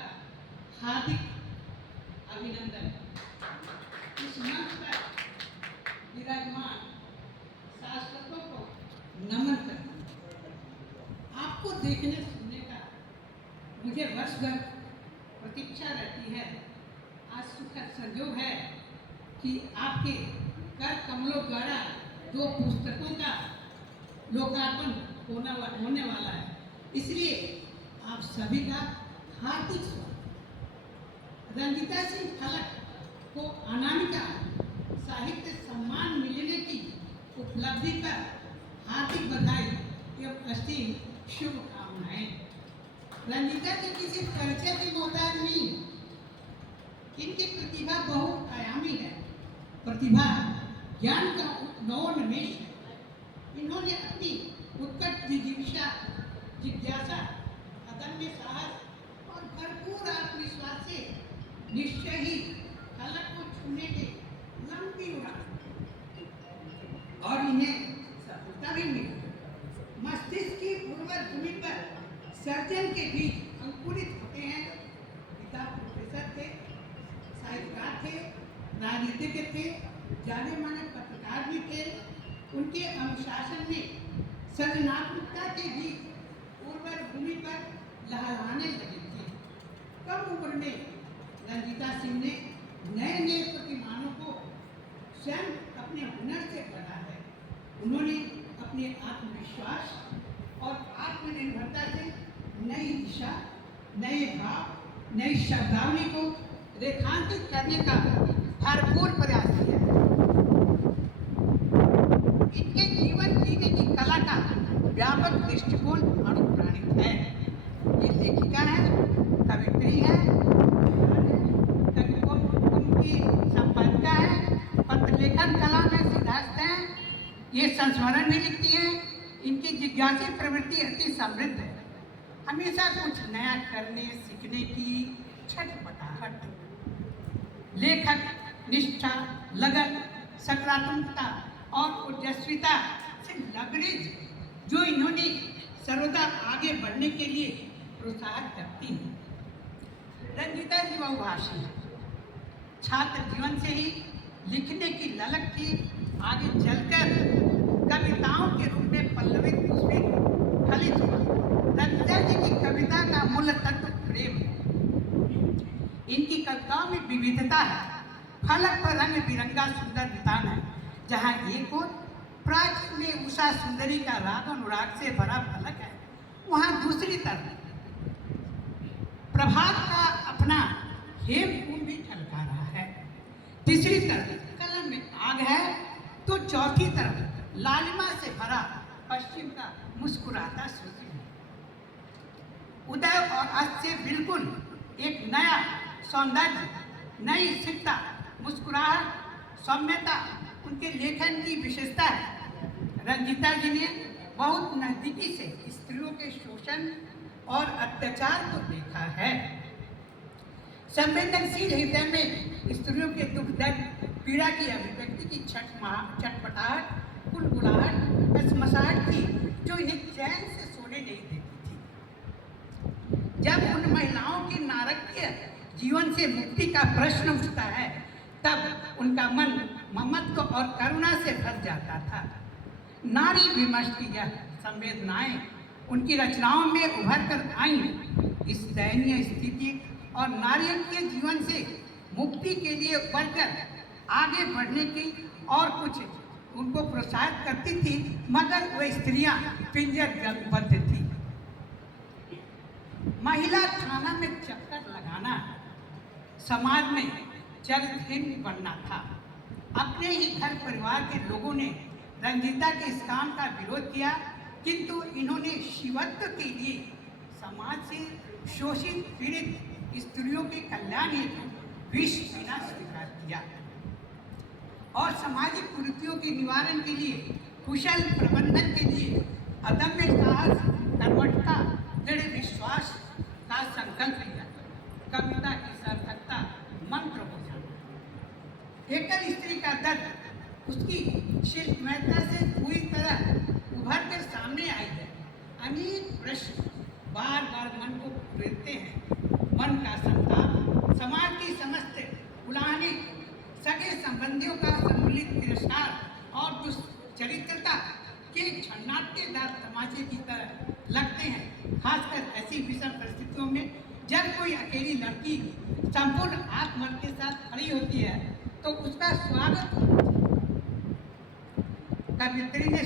का हार्दिक अभिनंदन। इस मंच पर विराजमान शासकों को नमन करता हूँ। आपको देखने सुनने का मुझे वर्ष भर प्रतीक्षा रहती है। आज सुखद संयोग है कि आपके कर कमलों द्वारा 2 पुस्तकों का लोकार्पण होने वाला है, इसलिए आप सभी का हार्दिक स्वागत। रंजीता सिंह फलक को अनामिका साहित्य सम्मान मिलने की उपलब्धि पर हार्दिक बधाई एवं असीम शुभकामनाएं। रंजीता के किसी परिचय की मोहताज नहीं, इनकी प्रतिभा बहुआयामी है। प्रतिभा ज्ञान का नवोन्मेष है। इन्होंने अपनी उत्कट जिज्ञासा, अदम्य साहस और भरपूर आत्मविश्वास से निश्चय ही फलक को छूने के लंबी उड़ान और इन्हें सफलता भी मिली। मस्तिष्क की उर्वर भूमि पर सर्जन के बीच अंकुरित होते हैं। पिता प्रोफेसर थे, साहित्यकार थे, राजनीतिज्ञ थे, जाने माने पत्रकार भी थे। उनके अनुशासन में सृजनात्मकता के बीच उर्वर भूमि पर लहराने लगे थे। कम उम्र में रंजीता सिंह ने नए नए प्रतिमानों को स्वयं अपने हुनर से गढ़ा है। उन्होंने अपने आत्मविश्वास और आत्मनिर्भरता से नई दिशा, नए भाव, नई शब्दावली को रेखांकित करने का भरपूर प्रयास किया है। इनके जीवन जीने की कला का व्यापक दृष्टिकोण अनुप्राणित है। ये लेखिका है, कवित्री है, उनकी संपादिका है, पत्र लेखन कला में सिद्धार्थ है। ये संस्मरण भी लिखती है। इनकी जिज्ञासी प्रवृत्ति अति समृद्ध है। हमेशा कुछ नया करने सीखने की छटपटाहट। लेखक निष्ठा, लगन, सकारात्मकता और ओजस्विता से लबरेज जो इन्होंने सर्वदा आगे बढ़ने के लिए प्रोत्साहित करती है। रंजीता जी बहुभाषी है। छात्र जीवन से ही लिखने की ललक थी। आगे चलकर कविताओं के रूप में पल्लवित पुष्पित फलित हुआ। रंजीता जी की कविता का मूल तत्व प्रेम है। इनकी कविताओं में विविधता है। फलक पर रंग बिरंगा सुंदर वितान है। जहाँ एक और प्राचीन में उषा सुंदरी का राग अनुराग से भरा फलक है, वहाँ दूसरी तरफ प्रभात का अपना हेमकुंड भी ठलका रहा है। तीसरी तरफ कलम में आग है, तो चौथी तरफ लालिमा से भरा पश्चिम का मुस्कुराता सूर्य है। उदय और अस्त से बिल्कुल एक नया सौंदर्य, नई स्थिरता, मुस्कुराहट, सौम्यता उनके लेखन की विशेषता है। रंजीता जी ने बहुत नजदीकी से स्त्रियों के शोषण और अत्याचार को देखा है। संवेदनशील हृदय में स्त्रियों के दुख दर्द, पीड़ा की अभिव्यक्ति की छटपटाहट, कुलबुलाहट, कसमसाहट थी जो इन्हें चैन से सोने नहीं देती थी। जब उन महिलाओं के नारकीय जीवन से मुक्ति का प्रश्न उठता है, तब उनका मन ममत्व और करुणा से भर जाता था। नारी विमर्श की यह संवेदनाएं उनकी रचनाओं में उभर कर आई। इस दयनीय स्थिति और नारियों के जीवन से मुक्ति के लिए बढ़कर आगे बढ़ने की और कुछ उनको प्रोत्साहित करती थी, मगर वह स्त्रियां पिंजर बद्ध थी। महिला थाना में चक्कर लगाना समाज में चरित्रहीन बनना था। अपने ही घर परिवार के लोगों ने रंजीता के इस काम का विरोध किया, किंतु इन्होंने शिवत्व के लिए समाज से शोषित पीड़ित स्त्रियों के कल्याण हेतु विष पीना स्वीकार किया और सामाजिक कुरीतियों के निवारण के लिए, कुशल प्रबंधन के लिए अदम्य साहस, कर्मठता, दृढ़ विश्वास का संकल्प लिया। कविता की सार्थकता मंत्र हो जाना। एकल स्त्री का दर्द उसकी शिल्पमयता से पूरी तरह उभर कर सामने आई है। अनेक प्रश्न बार बार मन को प्रेरते हैं, मन का संताप, समाज की समस्त उलाहनी, सगे संबंधियों का सम्मिलित तिरस्कार और दुष्चरित्रता के छन्नाटेदार तमाचे की तरह लगते हैं। खासकर ऐसी विषम परिस्थितियों में जब कोई अकेली लड़की संपूर्ण आत्मबल के साथ खड़ी होती है तो उसका स्वागत कवियत्री ने